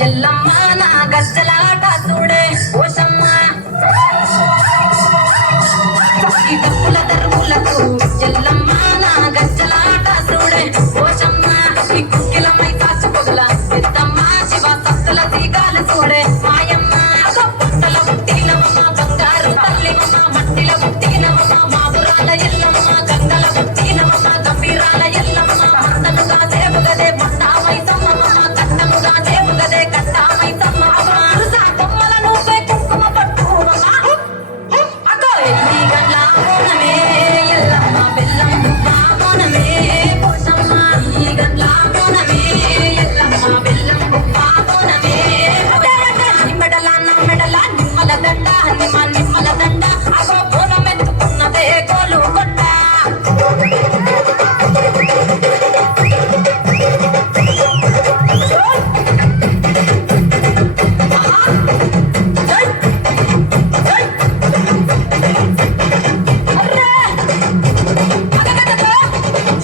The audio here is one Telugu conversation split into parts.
ఎల్లమ్మ నా గజ్జలాట చూడే ఓషమ్మ ఈ డప్పుల దరువులకు ఎల్లమ్మ నా గజ్జలాట చూడే ఓషమ్మ ఈ కుక్కిలమై కాచు పొగల పెద్దమ్మ శివ సత్తుల తీగాలు చూడే మాయమ్మ పుట్టల పుట్టినమ్మ బంగారు తల్లివమ్మ మట్టిల పుట్టినమ్మ మాబురాల ఎల్లమ్మ గంగల పుట్టినమ్మ గంభీరాల ఎల్లమ్మ మందనుగా దేవుగదే మొండామై సమ్మమ్మ కట్టముగా దేవుగదే కట్టామై సమ్మమ్మ కొమ్మల నువ్వే కుంకుమ పట్టువమ్మ అగో ఎన్ని గంటల కోనమే ఎల్లమ్మ బెల్లం బాగోనమే పోషమ్మ ఈ గంటల కోనమే ఎల్లమ్మ బెల్లం బాగోనమే నిమ్మడల నమ్మెడల నిమ్మల దండ నిమ్మల దండ అగో బోనం ఎత్తుకున్నదే కోలు కొట్ట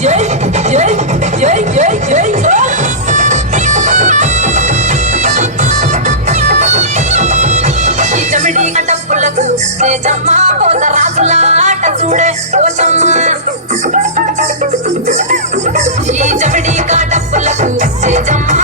జై జై జై జై జై ఈ చమిడి డప్పులకు తేజమ్మ పోత రాజుల ఆట చూడే ఓషమ్మ ఈ చమిడి డప్పులకు తేజమ్మ